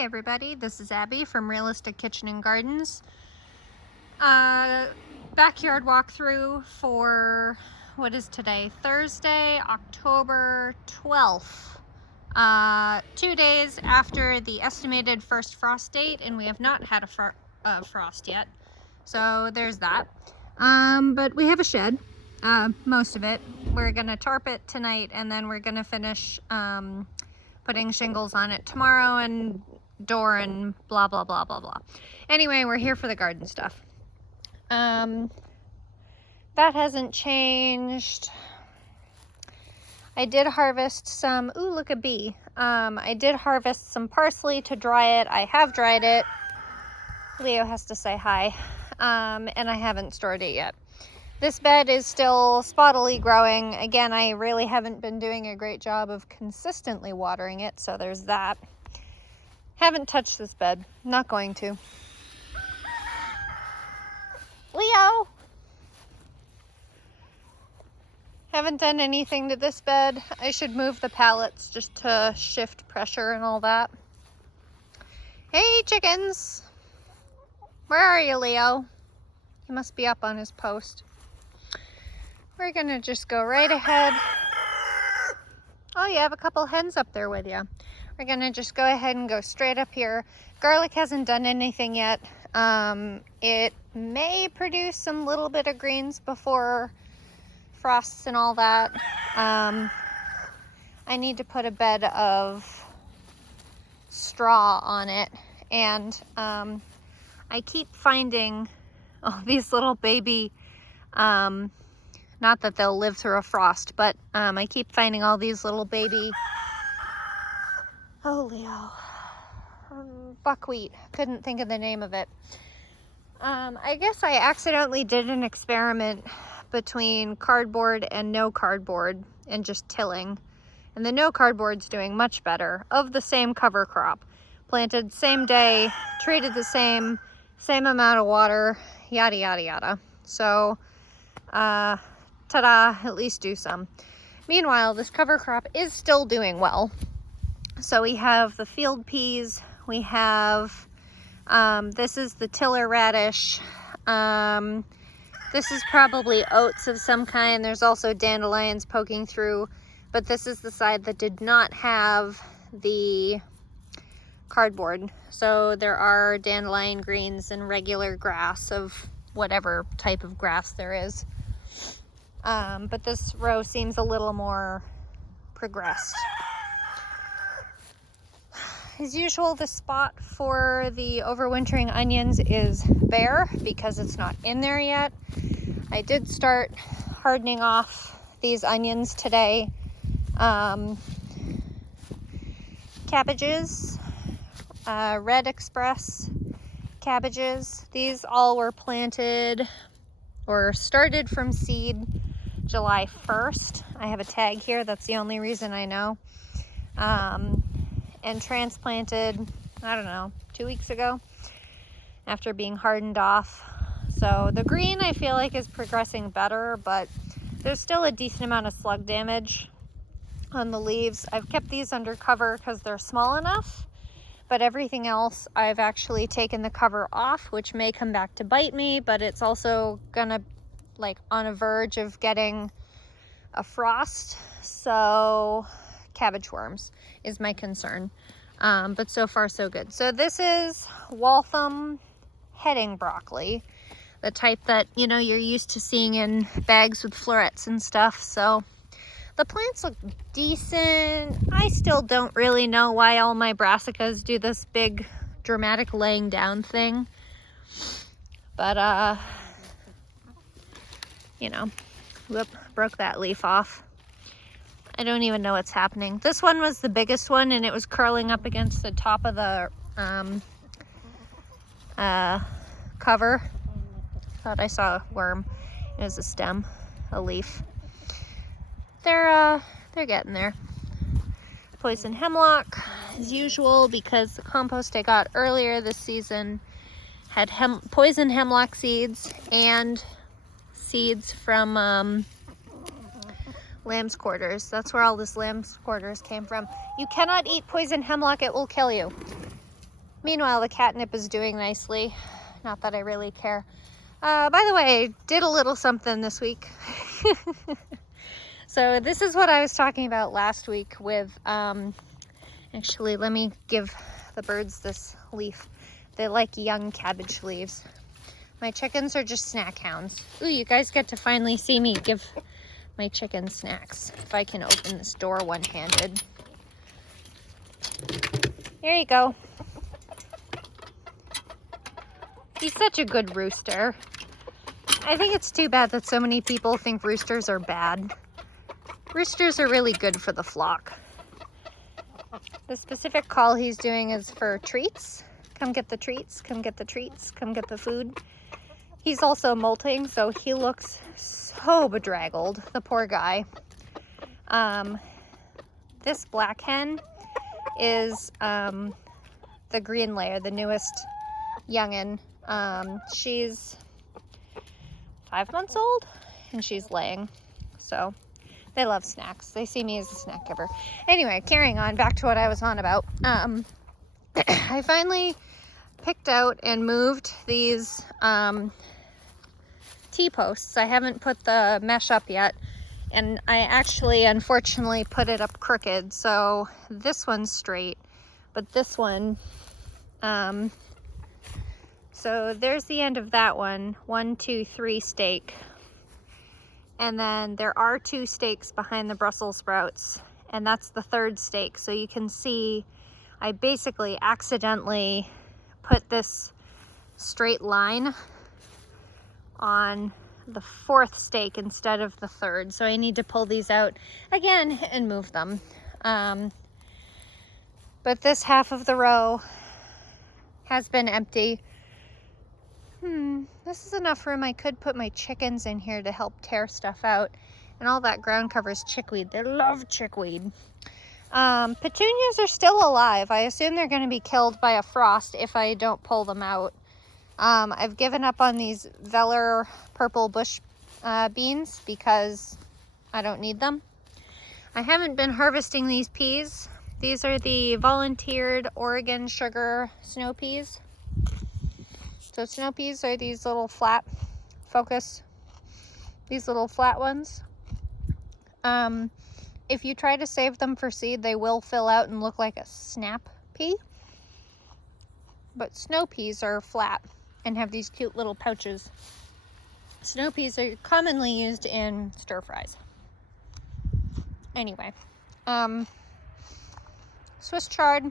Hey everybody, this is Abby from Realistic Kitchen and Gardens. Backyard walkthrough for, what is today? Thursday, October 12th. 2 days after the estimated first frost date, and we have not had a frost yet. So there's that. But we have a shed, most of it. We're gonna tarp it tonight, and then we're gonna finish putting shingles on it tomorrow, and door and blah blah blah blah blah. Anyway, we're here for the garden stuff. That hasn't changed. I did harvest some, ooh, look, a bee. I did harvest some parsley to dry it. I have dried it. Leo has to say hi. And I haven't stored it yet. This bed is still spottily growing. Again, I really haven't been doing a great job of consistently watering it, so there's that. Haven't touched this bed. Not going to. Leo! Haven't done anything to this bed. I should move the pallets just to shift pressure and all that. Hey, chickens! Where are you, Leo? He must be up on his post. We're gonna just go right ahead. Oh, you have a couple hens up there with you. We're gonna just go ahead and go straight up here. Garlic hasn't done anything yet. It may produce some little bit of greens before frosts and all that. I need to put a bed of straw on it, and I keep finding these little baby, not that they'll live through a frost, but I keep finding all these little baby, oh, Leo, buckwheat. Couldn't think of the name of it. I guess I accidentally did an experiment between cardboard and no cardboard and just tilling. And the no cardboard's doing much better, of the same cover crop. Planted same day, treated the same amount of water, yada, yada, yada. So, ta-da, at least do some. Meanwhile, this cover crop is still doing well. So we have the field peas, we have, this is the tiller radish, this is probably oats of some kind. There's also dandelions poking through, but this is the side that did not have the cardboard. So there are dandelion greens and regular grass of whatever type of grass there is. But this row seems a little more progressed. As usual, the spot for the overwintering onions is bare because it's not in there yet. I did start hardening off these onions today. Cabbages, Red Express cabbages. These all were planted or started from seed July 1st. I have a tag here. That's the only reason I know. And transplanted, I don't know, 2 weeks ago after being hardened off. So the green I feel like is progressing better, but there's still a decent amount of slug damage on the leaves. I've kept these under cover because they're small enough, but everything else I've actually taken the cover off, which may come back to bite me, but it's also gonna, like, on a verge of getting a frost. So cabbage worms is my concern. But so far so good. So this is Waltham heading broccoli, the type that, you know, you're used to seeing in bags with florets and stuff. So the plants look decent. I still don't really know why all my brassicas do this big dramatic laying down thing, but you know, whoop, broke that leaf off. I don't even know what's happening. This one was the biggest one, and it was curling up against the top of the cover. Thought I saw a worm. It was a stem, a leaf. They're getting there. Poison hemlock, as usual, because the compost I got earlier this season had poison hemlock seeds and seeds from lamb's quarters. That's where all this lamb's quarters came from. You cannot eat poison hemlock, it will kill you. Meanwhile, the catnip is doing nicely. Not that I really care. By the way, I did a little something this week. So this is what I was talking about last week with, actually, let me give the birds this leaf. They like young cabbage leaves. My chickens are just snack hounds. Ooh, you guys get to finally see me give my chickens snacks. If I can open this door one-handed. There you go. He's such a good rooster. I think it's too bad that so many people think roosters are bad. Roosters are really good for the flock. The specific call he's doing is for treats. Come get the treats, come get the treats, come get the food. He's also molting, so he looks so bedraggled, the poor guy. This black hen is the green layer, the newest youngin'. She's 5 months old and she's laying, so they love snacks. They see me as a snack giver. Anyway, carrying on back to what I was on about. I finally picked out and moved these T-posts. I haven't put the mesh up yet, and I actually unfortunately put it up crooked, so this one's straight, but this one, so there's the end of that one. 1, 2, 3 stake. And then there are 2 stakes behind the Brussels sprouts, and that's the 3rd stake. So you can see I basically accidentally put this straight line on the 4th stake instead of the 3rd. So I need to pull these out again and move them. But this half of the row has been empty. This is enough room. I could put my chickens in here to help tear stuff out. And all that ground cover is chickweed. They love chickweed. Petunias are still alive. I assume they're going to be killed by a frost if I don't pull them out. I've given up on these Veller purple bush beans because I don't need them. I haven't been harvesting these peas. These are the volunteered Oregon sugar snow peas. So snow peas are these little flat, these little flat ones. If you try to save them for seed, they will fill out and look like a snap pea. But snow peas are flat and have these cute little pouches. Snow peas are commonly used in stir fries. Anyway, Swiss chard,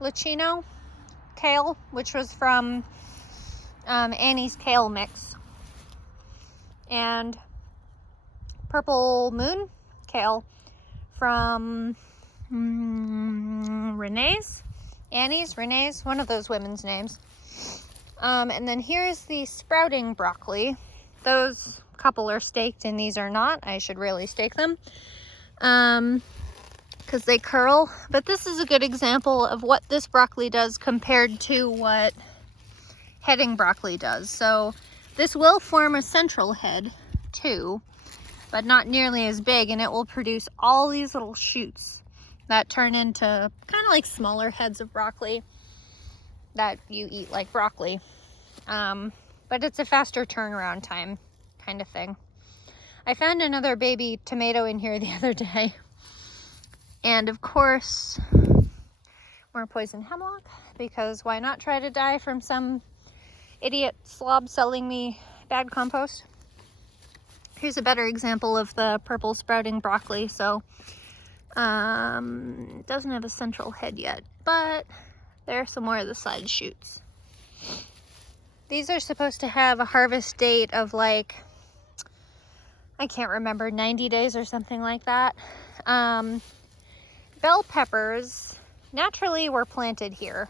Licino kale, which was from Annie's kale mix, and purple moon kale from Renee's, one of those women's names. And then here's the sprouting broccoli. Those couple are staked and these are not. I should really stake them because they curl. But this is a good example of what this broccoli does compared to what heading broccoli does. So this will form a central head too, but not nearly as big, and it will produce all these little shoots that turn into kind of like smaller heads of broccoli that you eat like broccoli. But it's a faster turnaround time kind of thing. I found another baby tomato in here the other day. And of course, more poison hemlock, because why not try to die from some idiot slob selling me bad compost? Here's a better example of the purple sprouting broccoli. So it doesn't have a central head yet, but there are some more of the side shoots. These are supposed to have a harvest date of like, I can't remember, 90 days or something like that. Bell peppers naturally were planted here,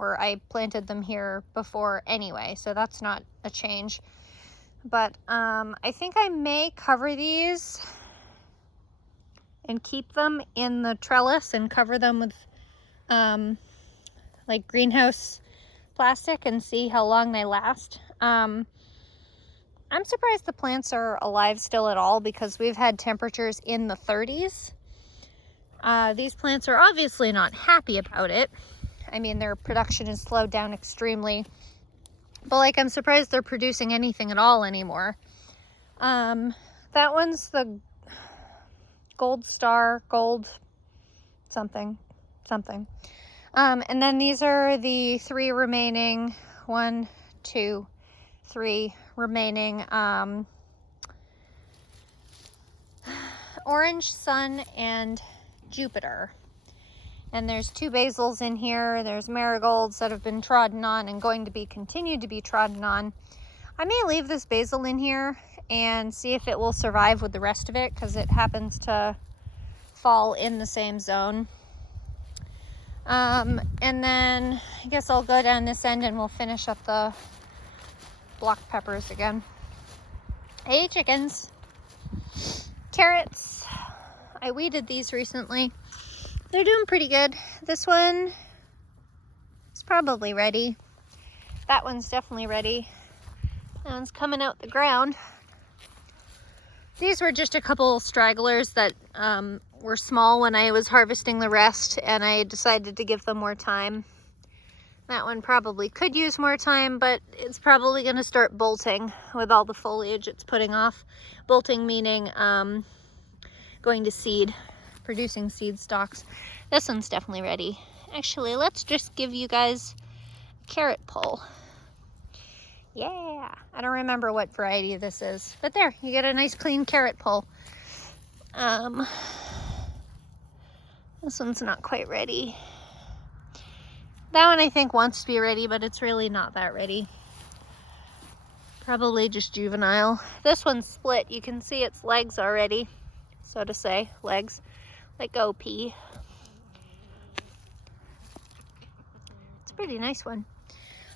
or I planted them here before anyway, so that's not a change. But I think I may cover these and keep them in the trellis and cover them with like greenhouse plastic and see how long they last. I'm surprised the plants are alive still at all because we've had temperatures in the 30s. These plants are obviously not happy about it. I mean, their production is slowed down extremely. But like, I'm surprised they're producing anything at all anymore. That one's the gold star, gold something. And then these are the 3 remaining, 1, 2, 3 remaining Orange Sun and Jupiter. And there's 2 basils in here. There's marigolds that have been trodden on and going to be continued to be trodden on. I may leave this basil in here and see if it will survive with the rest of it, because it happens to fall in the same zone. And then I guess I'll go down this end and we'll finish up the block peppers again. Hey chickens. Carrots. I weeded these recently. They're doing pretty good. This one is probably ready. That one's definitely ready. That one's coming out the ground. These were just a couple stragglers that were small when I was harvesting the rest, and I decided to give them more time. That one probably could use more time, but it's probably going to start bolting with all the foliage it's putting off. Bolting meaning going to seed, producing seed stalks. This one's definitely ready. Actually, let's just give you guys a carrot pull. Yeah, I don't remember what variety this is, but there, you get a nice clean carrot pull. This one's not quite ready. That one I think wants to be ready, but it's really not that ready. Probably just juvenile. This one's split. You can see its legs already, so to say, legs, like OP. It's a pretty nice one.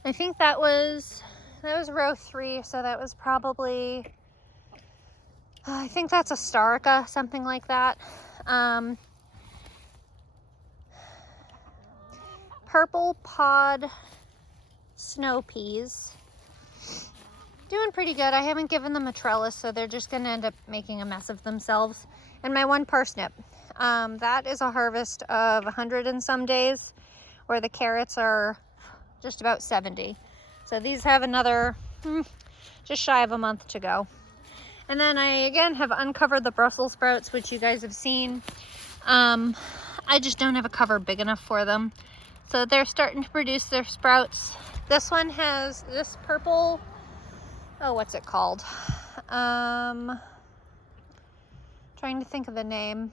I think that was row 3, so that was probably, I think that's a Starica, something like that. Purple pod snow peas. Doing pretty good. I haven't given them a trellis, so they're just going to end up making a mess of themselves. And my one parsnip. That is a harvest of 100 and some days, where the carrots are just about 70. So these have another just shy of a month to go. And then I again have uncovered the Brussels sprouts, which you guys have seen. I just don't have a cover big enough for them. So they're starting to produce their sprouts. This one has this purple, oh, what's it called? Trying to think of the name.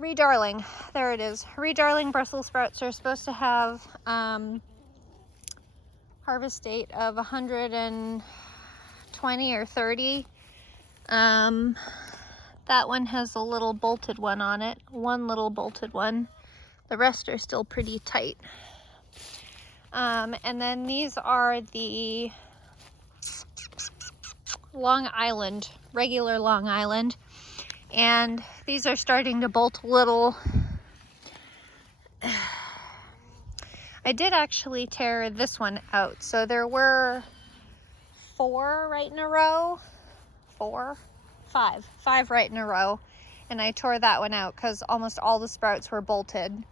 Redarling. There it is. Redarling Brussels sprouts are supposed to have harvest date of 120 or 30. That one has a little bolted one on it. One little bolted one. The rest are still pretty tight. And then these are the Long Island, regular Long Island. And these are starting to bolt a little. I did actually tear this one out. So there were 4 right in a row. 5 right in a row. And I tore that one out because almost all the sprouts were bolted.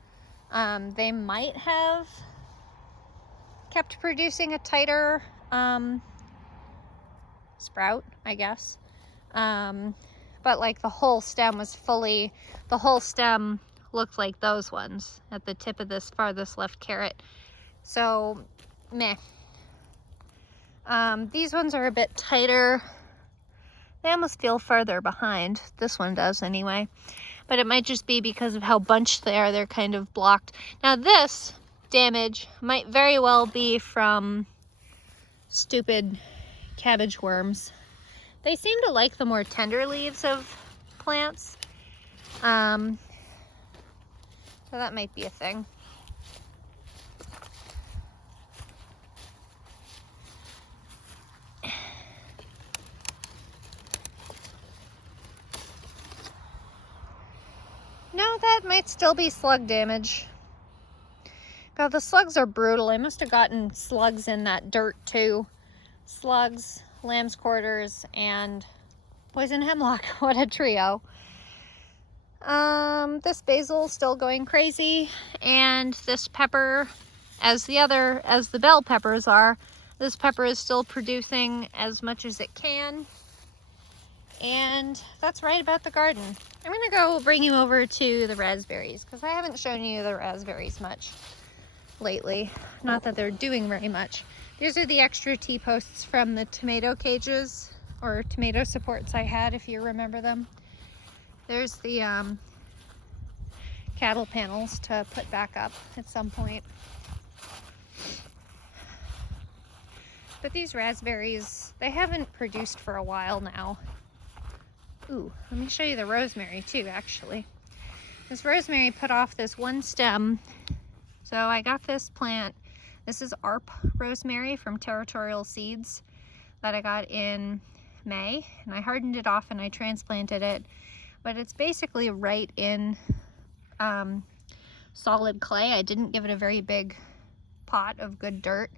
They might have kept producing a tighter sprout, I guess. But like the whole stem was fully, the whole stem looked like those ones at the tip of this farthest left carrot. So, meh. These ones are a bit tighter. They almost feel further behind. This one does anyway. But it might just be because of how bunched they are. They're kind of blocked. Now this damage might very well be from stupid cabbage worms. They seem to like the more tender leaves of plants. So that might be a thing. No, that might still be slug damage. God, the slugs are brutal. I must have gotten slugs in that dirt too. Slugs, lamb's quarters, and poison hemlock. What a trio. This basil still going crazy, and this pepper, as the bell peppers are, this pepper is still producing as much as it can. And that's right about the garden. I'm gonna go bring you over to the raspberries, because I haven't shown you the raspberries much lately. Not that they're doing very much. These are the extra T-posts from the tomato cages, or tomato supports I had, if you remember them. There's the cattle panels to put back up at some point. But these raspberries, they haven't produced for a while now. Ooh, let me show you the rosemary too, actually. This rosemary put off this one stem. So I got this plant. This is ARP rosemary from Territorial Seeds that I got in May. And I hardened it off and I transplanted it. But it's basically right in solid clay. I didn't give it a very big pot of good dirt.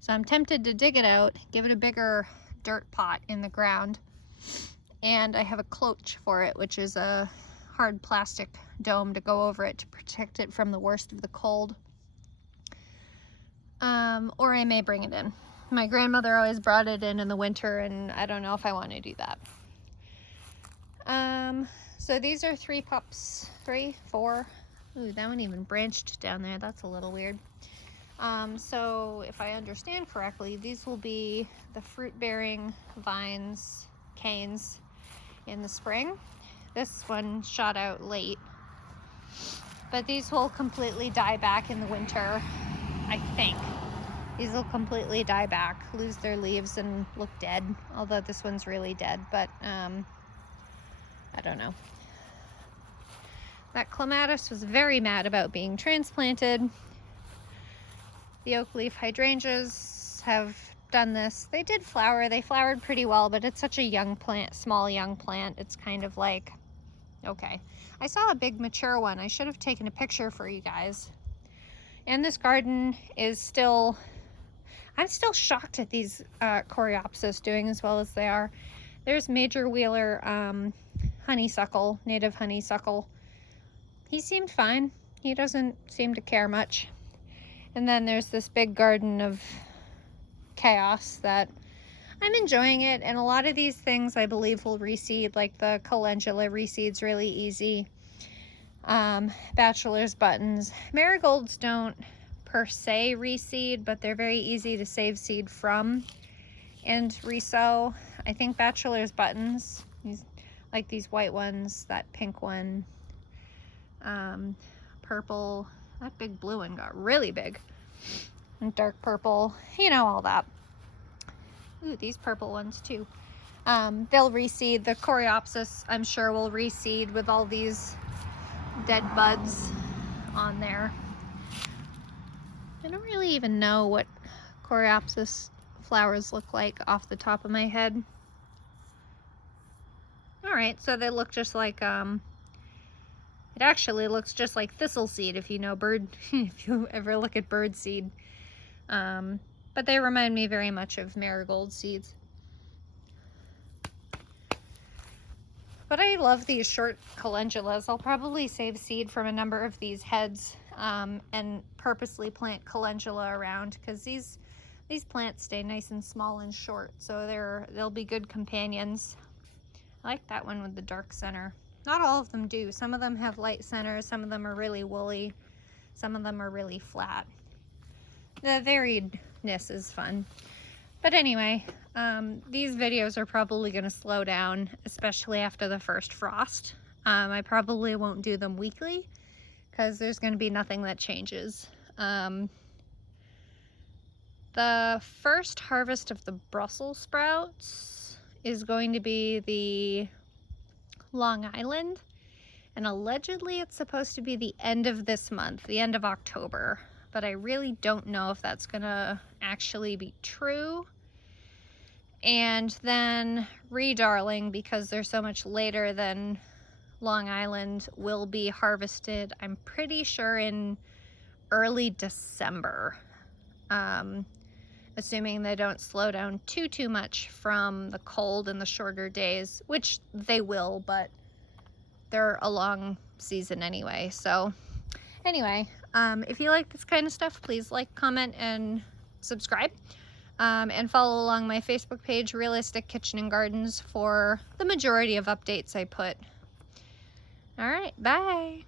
So I'm tempted to dig it out, give it a bigger dirt pot in the ground. And I have a cloche for it, which is a hard plastic dome to go over it to protect it from the worst of the cold. Or I may bring it in. My grandmother always brought it in the winter, and I don't know if I want to do that. So these are 3 pups, 3, 4. Ooh, that one even branched down there. That's a little weird. So if I understand correctly, these will be the fruit-bearing vines, canes in the spring. This one shot out late, but these will completely die back in the winter, I think. These will completely die back, lose their leaves and look dead, although this one's really dead, but I don't know. That clematis was very mad about being transplanted. The oak leaf hydrangeas have done this. They did flower. They flowered pretty well, but it's such a young plant, small young plant. It's kind of like, okay. I saw a big mature one. I should have taken a picture for you guys. And this garden is still, I'm still shocked at these coreopsis doing as well as they are. There's Major Wheeler honeysuckle, native honeysuckle. He seemed fine. He doesn't seem to care much. And then there's this big garden of chaos that I'm enjoying it. And a lot of these things I believe will reseed, like the calendula reseeds really easy. Bachelor's buttons. Marigolds don't per se reseed, but they're very easy to save seed from and resow. I think bachelor's buttons, like these white ones, that pink one, purple, that big blue one got really big, and dark purple, you know, all that. Ooh, these purple ones too. They'll reseed. The coreopsis, I'm sure, will reseed with all these dead buds on there. I don't really even know what coreopsis flowers look like off the top of my head. Alright, so they look just like, it actually looks just like thistle seed if you know if you ever look at bird seed. But they remind me very much of marigold seeds. But I love these short calendulas. I'll probably save seed from a number of these heads and purposely plant calendula around, because these plants stay nice and small and short, so they'll be good companions. I like that one with the dark center. Not all of them do. Some of them have light centers, some of them are really woolly, some of them are really flat. The variedness is fun. But anyway, these videos are probably going to slow down, especially after the first frost. I probably won't do them weekly because there's going to be nothing that changes. The first harvest of the Brussels sprouts is going to be the Long Island, and allegedly it's supposed to be the end of this month, the end of October, but I really don't know if that's going to actually be true. And then Redarling, because they're so much later than Long Island, will be harvested, I'm pretty sure, in early December. And assuming they don't slow down too much from the cold and the shorter days, which they will, but they're a long season anyway. So anyway, if you like this kind of stuff, please like, comment, and subscribe. And follow along my Facebook page, Realistic Kitchen and Gardens, for the majority of updates I put. All right, bye.